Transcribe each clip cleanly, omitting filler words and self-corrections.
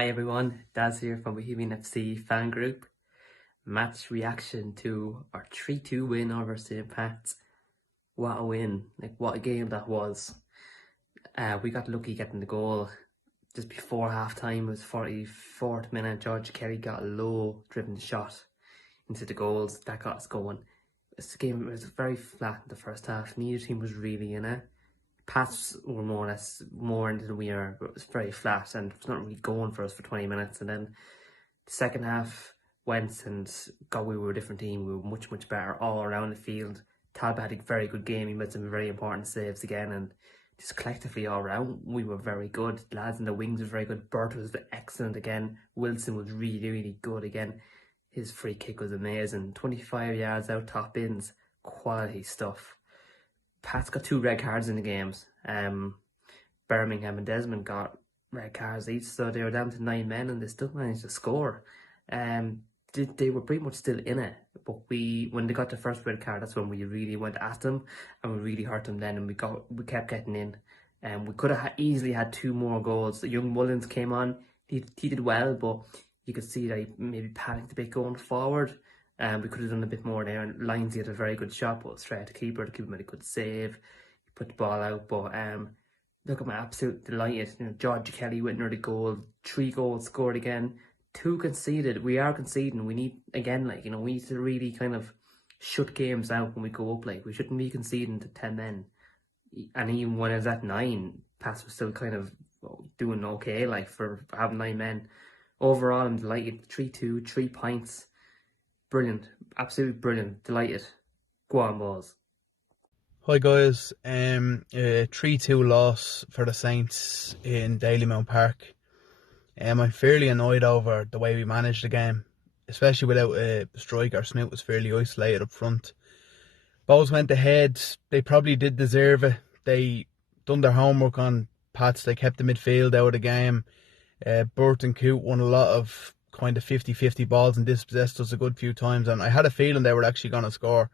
Hi everyone, Daz here from Bohemian FC fan group. Match reaction to our 3-2 win over St.Patrick. What a win, what a game that was. We got lucky getting the goal just before half time. It was 44th minute. George Kelly got a low driven shot into the goals. That got us going. This game was very flat in the first half. Neither team was really in it. Pats were more or less more into than we are, but it was very flat and it was not really going for us for 20 minutes. And then the second half went and God, we were a different team. We were much, much better all around the field. Talbot had a very good game. He made some very important saves again, and just collectively all around, we were very good. The lads in the wings were very good. Burt was excellent again. Wilson was really, really good again. His free kick was amazing. 25 yards out, top bins, quality stuff. Pat's got 2 red cards in the games. Birmingham and Desmond got red cards each, so they were down to 9 men and they still managed to score. They were pretty much still in it, but when they got the first red card, that's when we really went at them and we really hurt them then, and we kept getting in. We could have easily had 2 more goals. Young Mullins came on, he did well, but you could see that he maybe panicked a bit going forward. We could have done a bit more there, and Lindsay had a very good shot, but straight to keeper. The keeper made a good save. He put the ball out, but look, I'm absolutely delighted. George Kelly with another goal, 3 goals scored again, 2 conceded. We are conceding. We need, again, we need to really kind of shut games out when we go up. We shouldn't be conceding to 10 men. And even when it was at 9, Pass was still kind of doing okay, for having 9 men. Overall, I'm delighted. 3-2, 3 points. Brilliant, absolutely brilliant, delighted. Go on, Balls. Hi guys, 3-2 loss for the Saints in Dalymount Park. I'm fairly annoyed over the way we managed the game, especially without a striker. Smith was fairly isolated up front. Bows went ahead, they probably did deserve it. They done their homework on Pats, they kept the midfield out of the game. Burt and Coote won a lot of kind of 50-50 balls and dispossessed us a good few times, and I had a feeling they were actually going to score.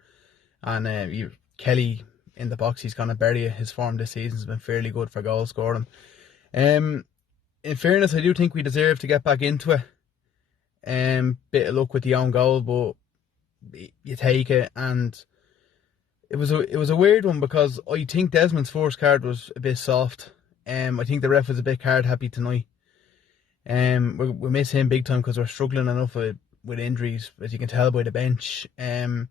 And Kelly in the box, he's going to bury it. His form this season has been fairly good for goal scoring. In fairness, I do think we deserve to get back into it. Bit of luck with the own goal, but you take it. And it was a weird one, because I think Desmond's first card was a bit soft. I think the ref was a bit card happy tonight. We miss him big time because we're struggling enough with injuries, as you can tell by the bench. Then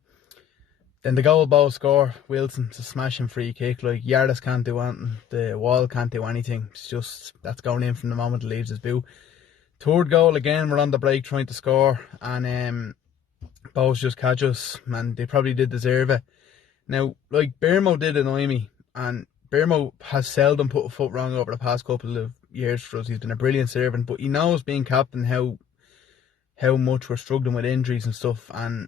the goal ball score, Wilson, it's a smashing free kick. Yardis can't do anything, the wall can't do anything. It's just, that's going in from the moment it leaves his boot. Third goal, again, we're on the break trying to score, and balls just catch us, and they probably did deserve it. Now, Bermo did annoy me, and Bermo has seldom put a foot wrong over the past couple of years for us. He's been a brilliant servant, but he knows, being captain, how much we're struggling with injuries and stuff, and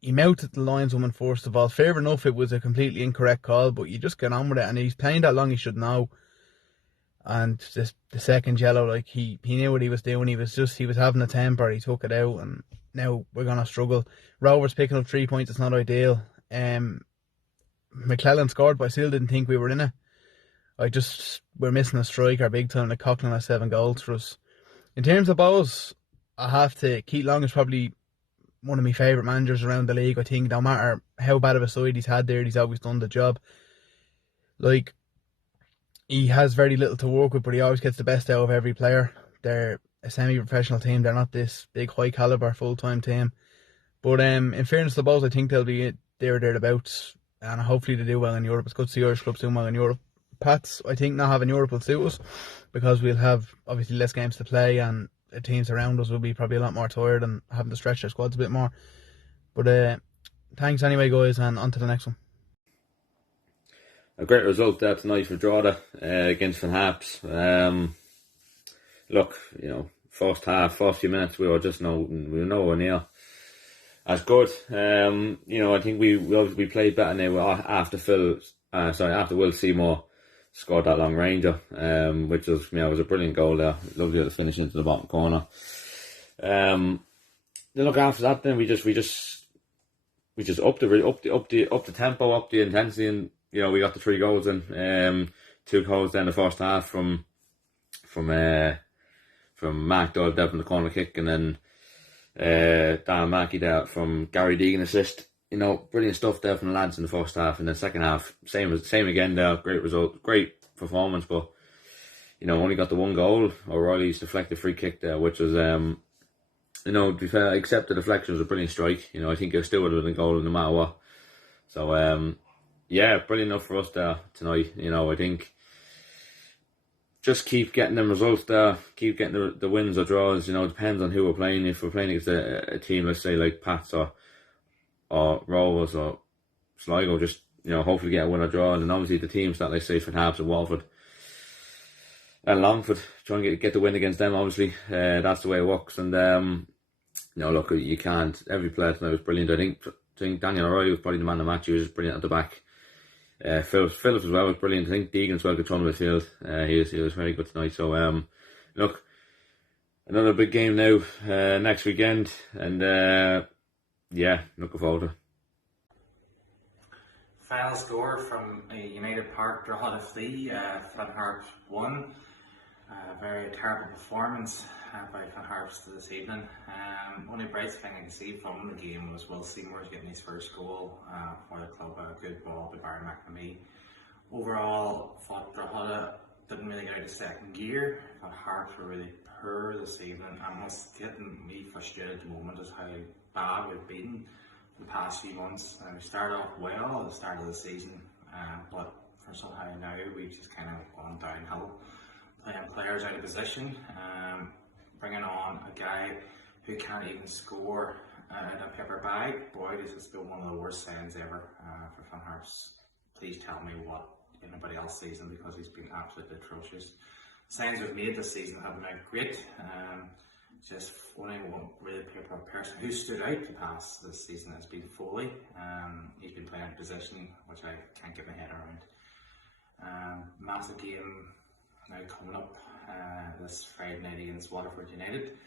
he mounted the lineswoman first of all. Fair enough, it was a completely incorrect call, but you just get on with it, and he's playing that long, he should know. And the second yellow, he knew what he was doing. He was having a temper, he took it out, and now we're going to struggle. Rovers picking up 3 points, it's not ideal. McClellan scored, but I still didn't think we were in it. We're missing a striker big time. Coughlin has 7 goals for us. In terms of balls, I have to, Keith Long is probably one of my favourite managers around the league. I think no matter how bad of a side he's had there, he's always done the job. He has very little to work with, but he always gets the best out of every player. They're a semi-professional team. They're not this big high calibre full-time team. But in fairness to the balls, I think they'll be there or thereabouts, and hopefully they do well in Europe. It's good to see Irish clubs doing well in Europe. Pats, I think not having Europe will suit us, because we'll have obviously less games to play, and the teams around us will be probably a lot more tired and having to stretch their squads a bit more. But thanks anyway, guys, and on to the next one. A great result there tonight for Drogheda against the Harps. Look, first few minutes we were nowhere near as good. I think we played better now after Will Seymour scored that long ranger, which was a brilliant goal there. Lovely to finish into the bottom corner. Then look, after that, then we just upped the tempo, up the intensity, and we got the 3 goals in. 2 goals then the first half from from Mark Doyle there from the corner kick, and then Dan Mackey there from Gary Deegan assist. Brilliant stuff there from the lads in the first half. In the second half, same again there. Great result, great performance, but only got the one goal. O'Reilly's deflected free kick there, which was to be fair, except the deflection was a brilliant strike. I think it still would have been a goal no matter what. So brilliant enough for us there tonight. I think just keep getting them results there, keep getting the wins or draws. Depends on who we're playing. If we're playing against a team, let's say like Pats or Rovers or Sligo, just hopefully get a win or draw. And then obviously the teams that, let's say, for Harps and Walford and Longford, try and get the win against them. Obviously, that's the way it works. And look, you can't. Every player tonight was brilliant. I think Daniel O'Reilly was probably the man of the match. He was brilliant at the back. Phillips as well was brilliant. I think Deegan as well could turn midfield. He was very good tonight. So look, another big game now next weekend, and looking forward to it. Final score from United Park draw to Fleet. Fan Harps won. Very terrible performance by Fan Harps this evening. Only bright thing I can see from the game was Will Seymour's getting his first goal for the club. A good ball to Barry McNamee. Overall, thought Drogheda didn't really get out of second gear. Fan Harps were really poor this evening, and what's getting me frustrated at the moment is how bad we've been the past few months. We started off well at the start of the season, but for somehow now we've just kind of gone downhill, playing players out of position, bringing on a guy who can't even score in a paper bag. Boy, this has been one of the worst signs ever for Fan Harps. Please tell me what anybody else sees him, because he's been absolutely atrocious. Signs we've made this season haven't been great. Just only one really paper person who stood out the past this season has been Foley. He's been playing in position which I can't get my head around. Massive game now coming up this Friday night against Waterford United.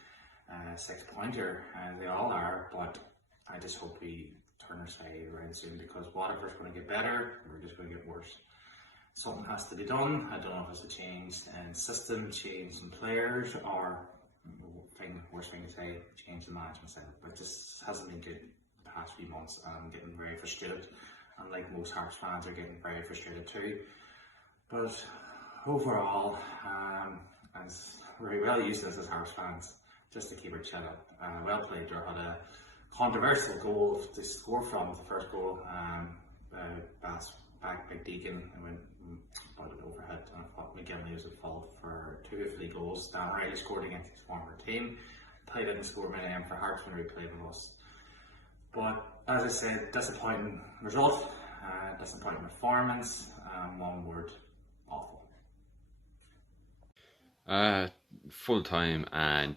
6-pointer, and they all are, but I just hope we turn our side around soon, because Waterford's going to get better, we're just going to get worse. Something has to be done. I don't know if it's to change in system, change in players, or worst thing to say, change the management side. But this hasn't been good the past few months, and I'm getting very frustrated, and like most Harps fans are getting very frustrated too. But overall, as we're well used to this as Harps fans, just to keep our chin up. Well played. Had a controversial goal to score from, the first goal. Back by Deegan and went about it overhead, and I thought McGinley was at fault for 2 of the goals. Dan Riley scored against his former team. Play didn't score many for Harps when we played and lost. But as I said, disappointing result, disappointing performance, one word: awful. Full time and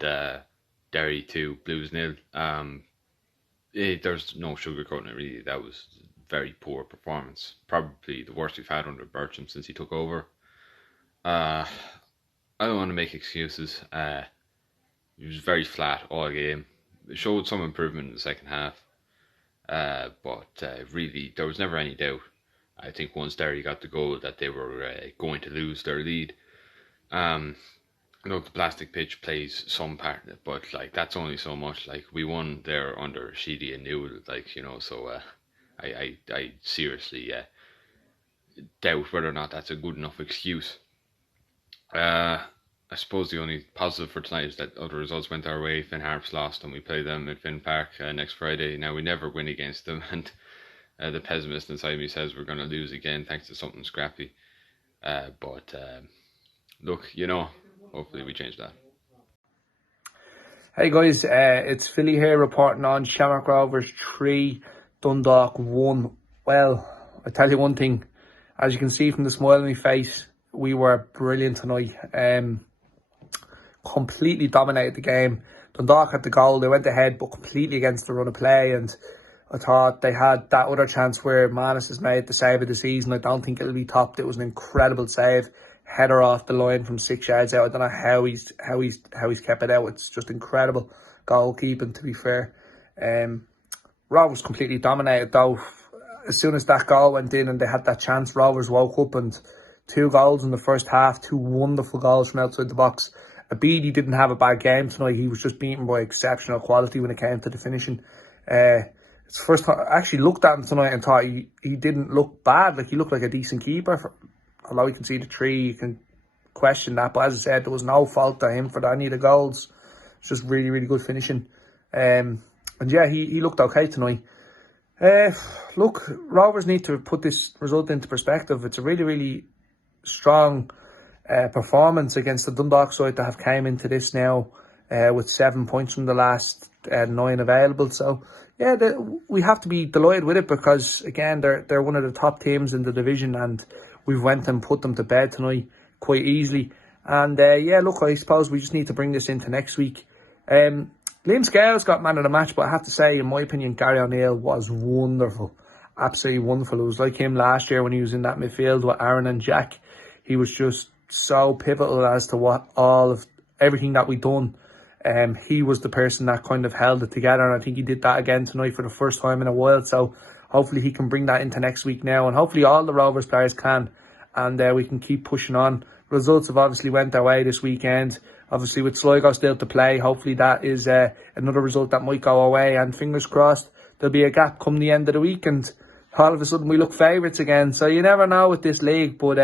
Derry 2, Blues 0. There's no sugarcoating it really. That was very poor performance. Probably the worst we've had under Bertram since he took over. I don't want to make excuses. He was very flat all game. It showed some improvement in the second half. But really, there was never any doubt. I think once Derry got the goal that they were going to lose their lead. I know the plastic pitch plays some part in it, but that's only so much. We won there under Sheedy and Newell, so I seriously doubt whether or not that's a good enough excuse. I suppose the only positive for tonight is that other results went our way. Finn Harps lost, and we play them at Finn Park next Friday. Now, we never win against them, and the pessimist inside me says we're going to lose again thanks to something scrappy. But look, hopefully we change that. Hey guys, it's Philly here reporting on Shamrock Rovers 3, Dundalk 1. Well, I tell you one thing, as you can see from the smile on my face, we were brilliant tonight. Completely dominated the game. Dundalk had the goal, they went ahead, but completely against the run of play, and I thought they had that other chance where Manus has made the save of the season. I don't think it'll be topped. It was an incredible save. Header off the line from 6 yards out. I don't know how he's kept it out. It's just incredible goalkeeping, to be fair. Rovers completely dominated though. As soon as that goal went in and they had that chance, Rovers woke up, and 2 goals in the first half, 2 wonderful goals from outside the box. Abidi didn't have a bad game tonight. He was just beaten by exceptional quality when it came to the finishing. It's the first time I actually looked at him tonight and thought he didn't look bad. Like, he looked like a decent keeper. Although you can see the three, you can question that. But as I said, there was no fault to him for any of the goals. It's just really, really good finishing. And yeah, he looked okay tonight. Look, Rovers need to put this result into perspective. It's a really, really strong performance against the Dundalk side that have came into this now with 7 points from the last 9 available. So yeah, we have to be delighted with it, because again, they're one of the top teams in the division, and we've went and put them to bed tonight quite easily. And yeah, look, I suppose we just need to bring this into next week. Liam Scales got man of the match, but I have to say, in my opinion, Gary O'Neill was wonderful. Absolutely wonderful. It was like him last year when he was in that midfield with Aaron and Jack. He was just so pivotal as to everything that we done. He was the person that kind of held it together, and I think he did that again tonight for the first time in a while. So hopefully he can bring that into next week now, and hopefully all the Rovers players can, and we can keep pushing on. Results have obviously went our way this weekend. Obviously with Sligo still to play, hopefully that is another result that might go away, and fingers crossed there'll be a gap come the end of the week and all of a sudden we look favourites again. So you never know with this league, but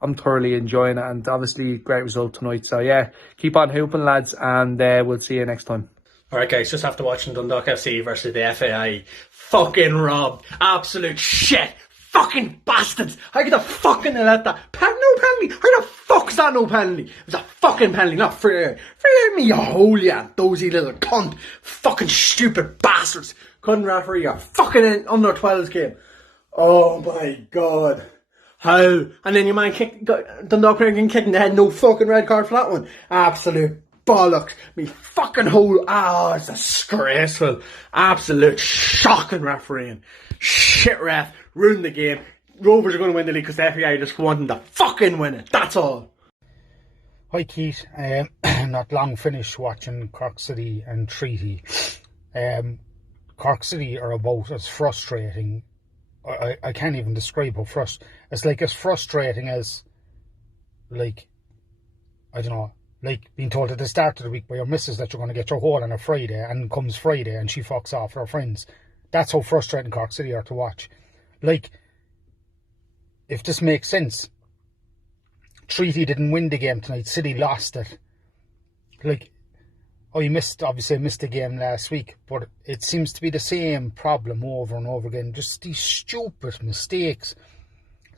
I'm thoroughly enjoying it, and obviously great result tonight. So yeah, keep on hooping, lads, and we'll see you next time. Alright guys, just after watching Dundalk FC versus the FAI, fucking robbed, absolute shit, fucking bastards. How could the fucking let that no penalty? How the fuck's that no penalty? It was a fucking penalty, not fair. Fair me, you holy dozy little cunt. Fucking stupid bastards. Couldn't referee a fucking under 12s game. Oh my god. How? And then your man Dundalk player getting kicked in the head, no fucking red card for that one. Absolute bollocks. Me fucking whole, it's disgraceful. Absolute shocking refereeing. Shit ref, ruined the game. Rovers are going to win the league because the FAI just wanted to fucking win it. That's all. Hi Keith, not long finished watching Cork City and Treaty. Cork City are about as frustrating. I can't even describe how it's like as frustrating as, like, I don't know, like being told at the start of the week by your missus that you're going to get your hole on a Friday, and comes Friday and she fucks off with her friends. That's how frustrating Cork City are to watch. Like, if this makes sense, Treaty didn't win the game tonight, City lost it. Like, I missed the game last week, but it seems to be the same problem over and over again. Just these stupid mistakes.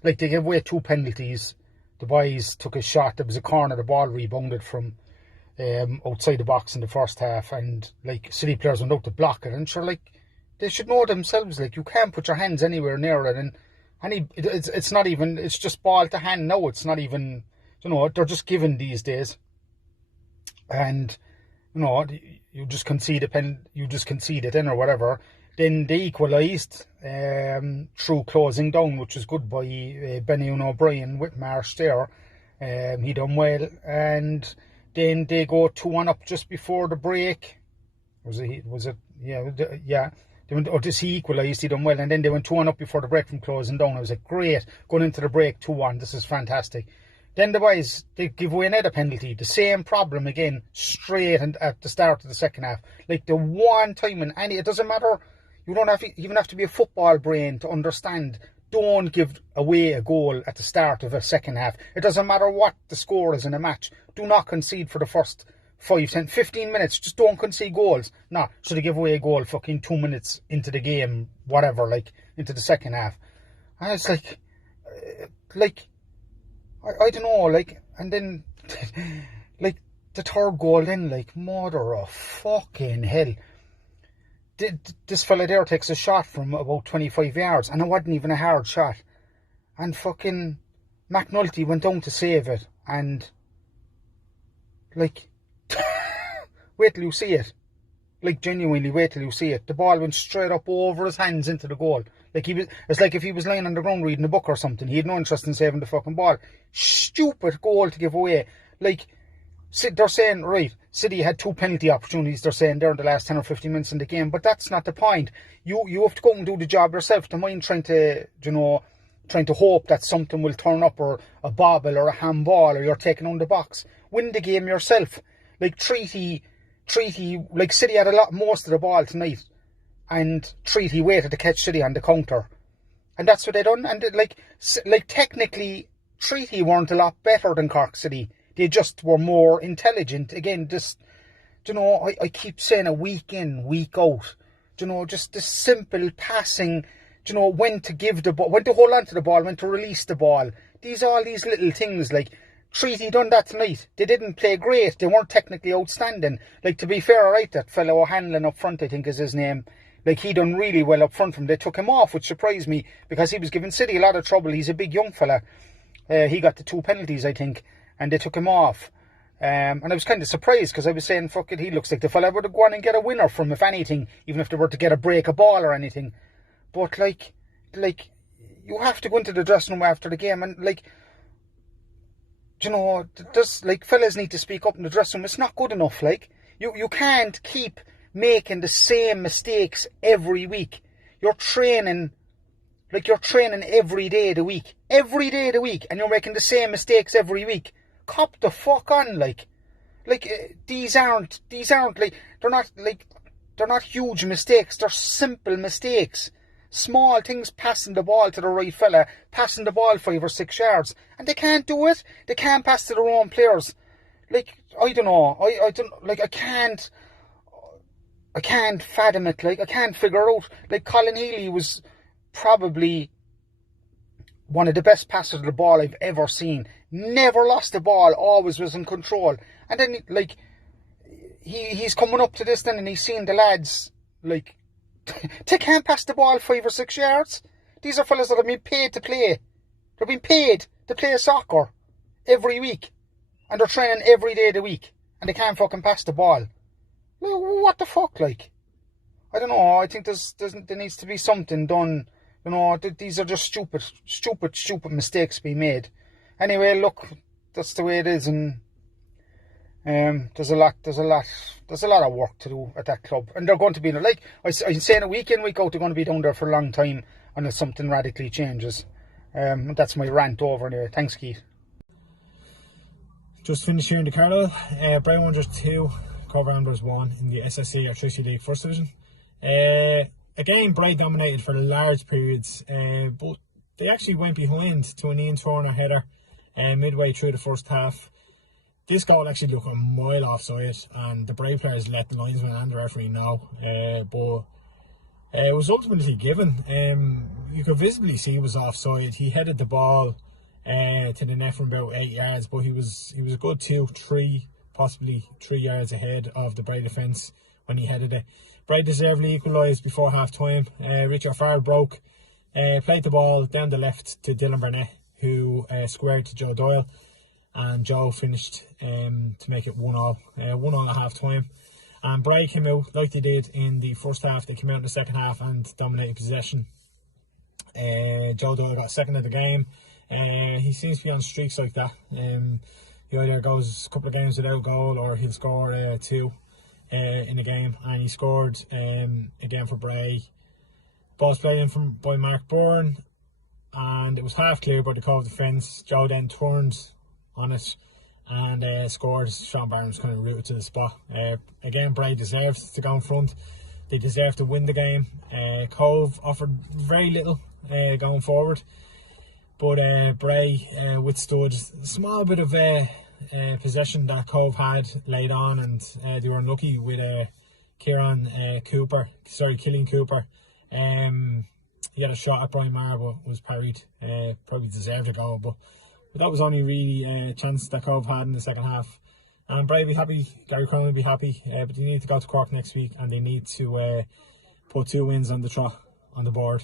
Like, they gave away 2 penalties. The boys took a shot. There was a corner. The ball rebounded from outside the box in the first half, and like City players went out to block it. And sure, like, they should know themselves. Like, you can't put your hands anywhere near it. And it's not even. It's just ball to hand. No, it's not even. You know, they're just given these days. And you know, you just concede it in or whatever. Then they equalised through closing down, which was good by Benny O'Brien with Marsh there. He done well, and then they go 2-1 up just before the break. Was it? Yeah. He equalised, he done well, and then they went 2-1 up before the break from closing down. I was like, great, going into the break 2-1. This is fantastic. Then the boys, they give away another penalty. The same problem again, straight at the start of the second half. Like, the one time in any, it doesn't matter. You don't even have to be a football brain to understand. Don't give away a goal at the start of a second half. It doesn't matter what the score is in a match. Do not concede for the first 5, 10, 15 minutes. Just don't concede goals. No, so they give away a goal fucking 2 minutes into the game, whatever, like, into the second half. And it's like, I don't know, like, and then, like, the third goal then, like, mother of fucking hell. This fella there takes a shot from about 25 yards, and it wasn't even a hard shot. And fucking McNulty went down to save it, and, like, wait till you see it. Like, genuinely, wait till you see it. The ball went straight up over his hands into the goal. Like, it's like if he was lying on the ground reading a book or something. He had no interest in saving the fucking ball. Stupid goal to give away. Like, they're saying, right, City had 2 penalty opportunities, they're saying, there in the last 10 or 15 minutes in the game. But that's not the point. You have to go and do the job yourself. To mind trying to hope that something will turn up, or a bobble or a handball, or you're taking on the box. Win the game yourself. Like Treaty, like City had most of the ball tonight, and Treaty waited to catch City on the counter, and that's what they done. And like technically, Treaty weren't a lot better than Cork City. They just were more intelligent. Again, just, you know, I keep saying it week in, week out. You know, just the simple passing. You know, when to give the ball, when to hold on to the ball, when to release the ball. All these little things, like Treaty done that tonight. They didn't play great. They weren't technically outstanding. Like, to be fair, alright, that fellow O'Hanlon up front, I think is his name. Like, he done really well up front from them. They took him off, which surprised me, because he was giving City a lot of trouble. He's a big young fella. He got the 2 penalties, I think, and they took him off. And I was kind of surprised, because I was saying, fuck it, he looks like the fella would have gone and get a winner from, if anything, even if they were to get a break a ball or anything. But like you have to go into the dressing room after the game, and like, you know, there's like, fellas need to speak up in the dressing room. It's not good enough. Like, you can't keep making the same mistakes every week. You're training every day of the week, and you're making the same mistakes every week. Cop the fuck on, like these aren't like, they're not huge mistakes. They're simple mistakes. Small things, passing the ball to the right fella, passing the ball 5 or 6 yards, and they can't do it. They can't pass to their own players. Like, I don't know. I don't, like, I can't fathom it. Like, I can't figure out. Like, Colin Healy was probably one of the best passers of the ball I've ever seen. Never lost the ball, always was in control. And then, like, he's coming up to this then, and he's seeing the lads, like, they can't pass the ball 5 or 6 yards. These are fellas that have been paid to play. They're being paid to play soccer every week, and they're training every day of the week, and they can't fucking pass the ball. Like, what the fuck, like? I don't know. I think there needs to be something done. You know, these are just stupid mistakes being made. Anyway, look, that's the way it is, and there's a lot of work to do at that club, and they're going to be, like I'm saying, a week in, week out, they're going to be down there for a long time unless something radically changes. That's my rant over anyway. Thanks, Keith. Just finished here in the Carlisle. Bray Rangers 2, Cobh Ramblers 1 in the SSC Artricity League First Division. Again, Bray dominated for large periods, but they actually went behind to an Ian Turner header midway through the first half. This goal actually looked a mile offside, and the Bray players let the linesman and the referee know, but it was ultimately given. You could visibly see it was offside. He headed the ball to the net from about 8 yards, but he was a good possibly 3 yards ahead of the Bray defence when he headed it. Bray deservedly equalised before half time. Richard Farrell broke, played the ball down the left to Dylan Burnett, who squared to Joe Doyle, and Joe finished to make it 1-1. 1-1 at half time. And Bray came out like they did in the first half. They came out in the second half and dominated possession. Joe Doyle got second of the game. He seems to be on streaks like that. He either goes a couple of games without goal, or he'll score 2 in a game, and he scored again for Bray. Ball's played in by Mark Byrne, and it was half clear by the Cobh defence. Joe then turned on it and scored. Sean Barnes kind of rooted to the spot. Again, Bray deserved to go in front. They deserved to win the game. Cobh offered very little going forward, but Bray withstood a small bit of possession that Cobh had laid on, and they were unlucky with Killian Cooper. He had a shot at Brian Maher, but was parried. Probably deserved a goal, but that was only really a chance that Cobh had in the second half. And Bray will be happy, Gary Cronin will be happy, but they need to go to Cork next week, and they need to put 2 wins on the trot on the board,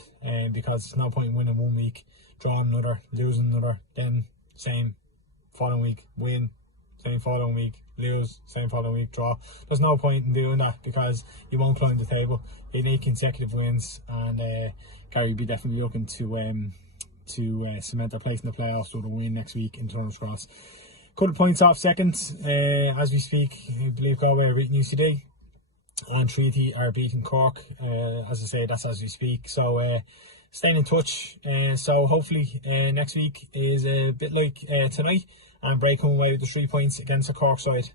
because there's no point in winning 1 week, drawing another, losing another, then same following week, win, same following week, lose, same following week, draw. There's no point in doing that, because you won't climb the table. They need consecutive wins, and Gary will be definitely looking to cement their place in the playoffs with a win next week in Turner's Cross. Couple of points off second as we speak. I believe Galway are beating UCD, and Treaty are beating Cork. As I say, that's as we speak. So staying in touch. So hopefully next week is a bit like tonight, and Bray come away with the 3 points against the Cork side.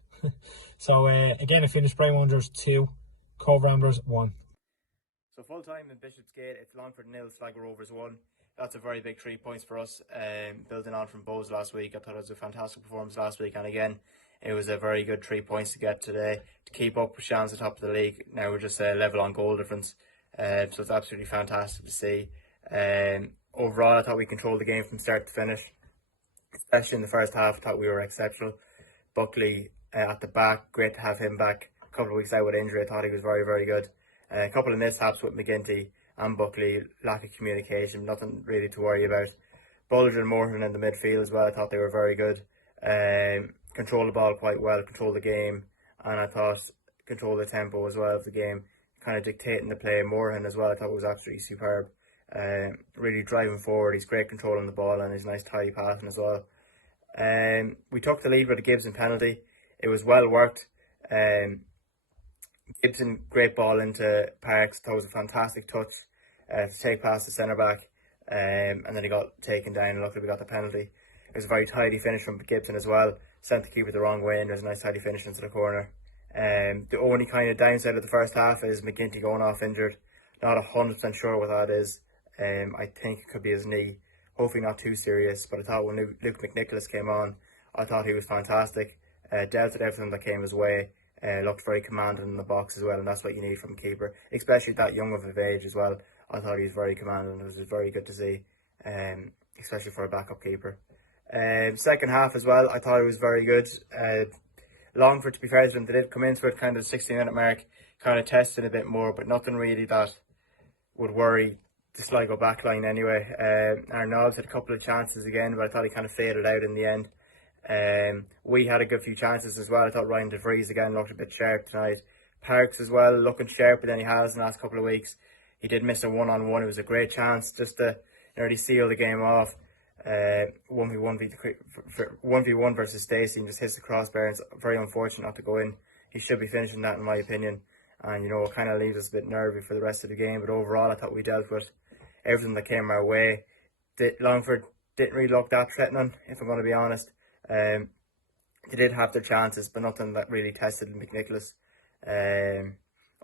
So again, it finished Bray Wanderers 2, Cobh Ramblers 1. So full time in Bishopsgate, it's Longford 0, Sligo Rovers 1. That's a very big 3 points for us. Building on from Bows last week, I thought it was a fantastic performance last week, and again, it was a very good 3 points to get today to keep up with Sham's at the top of the league. Now we're just a level on goal difference, so it's absolutely fantastic to see. Overall, I thought we controlled the game from start to finish, especially in the first half. I thought we were exceptional. Buckley at the back, great to have him back. A couple of weeks out with injury, I thought he was very, very good. A couple of mishaps with McGinty and Buckley, lack of communication, nothing really to worry about. Bulger and Morton in the midfield as well, I thought they were very good. Controlled the ball quite well, controlled the game, and I thought controlled the tempo as well of the game, kind of dictating the play. Morton as well, I thought was absolutely superb. Really driving forward, he's great controlling the ball, and he's nice tidy passing as well. We took the lead with a Gibson penalty. It was well worked. Gibson, great ball into Parks, thought it was a fantastic touch to take past the centre back, and then he got taken down, and luckily we got the penalty. It was a very tidy finish from Gibson as well, sent the keeper the wrong way, and there's a nice tidy finish into the corner. The only kind of downside of the first half is McGinty going off injured. Not 100% sure what that is. I think it could be his knee. Hopefully not too serious, but I thought when Luke McNicholas came on, I thought he was fantastic. Dealt with everything that came his way. Looked very commanding in the box as well, and that's what you need from a keeper, especially that young of age as well. I thought he was very commanding. It was very good to see, especially for a backup keeper. Second half as well, I thought it was very good. Longford, to be fair to them, they did come into it kind of the 60-minute mark, kind of tested a bit more, but nothing really that would worry the Sligo backline anyway. Arnold's had a couple of chances again, but I thought he kind of faded out in the end. We had a good few chances as well. I thought Ryan DeVries again looked a bit sharp tonight. Parks as well, looking sharper than he has in the last couple of weeks. He did miss a one-on-one. It was a great chance just to nearly seal the game off. 1v1 versus Stacey, and just hits the crossbar. It's very unfortunate not to go in. He should be finishing that in my opinion. And you know, it kind of leaves us a bit nervy for the rest of the game. But overall, I thought we dealt with everything that came our way. Longford didn't really look that threatening, if I'm going to be honest. They did have their chances, but nothing that really tested McNicholas.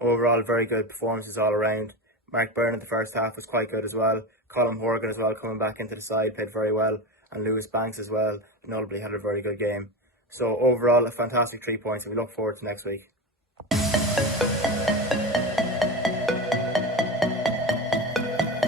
Overall, very good performances all around. Mark Byrne in the first half was quite good as well. Colin Horgan as well, coming back into the side, played very well. And Lewis Banks as well, notably had a very good game. So overall, a fantastic 3 points, and we look forward to next week.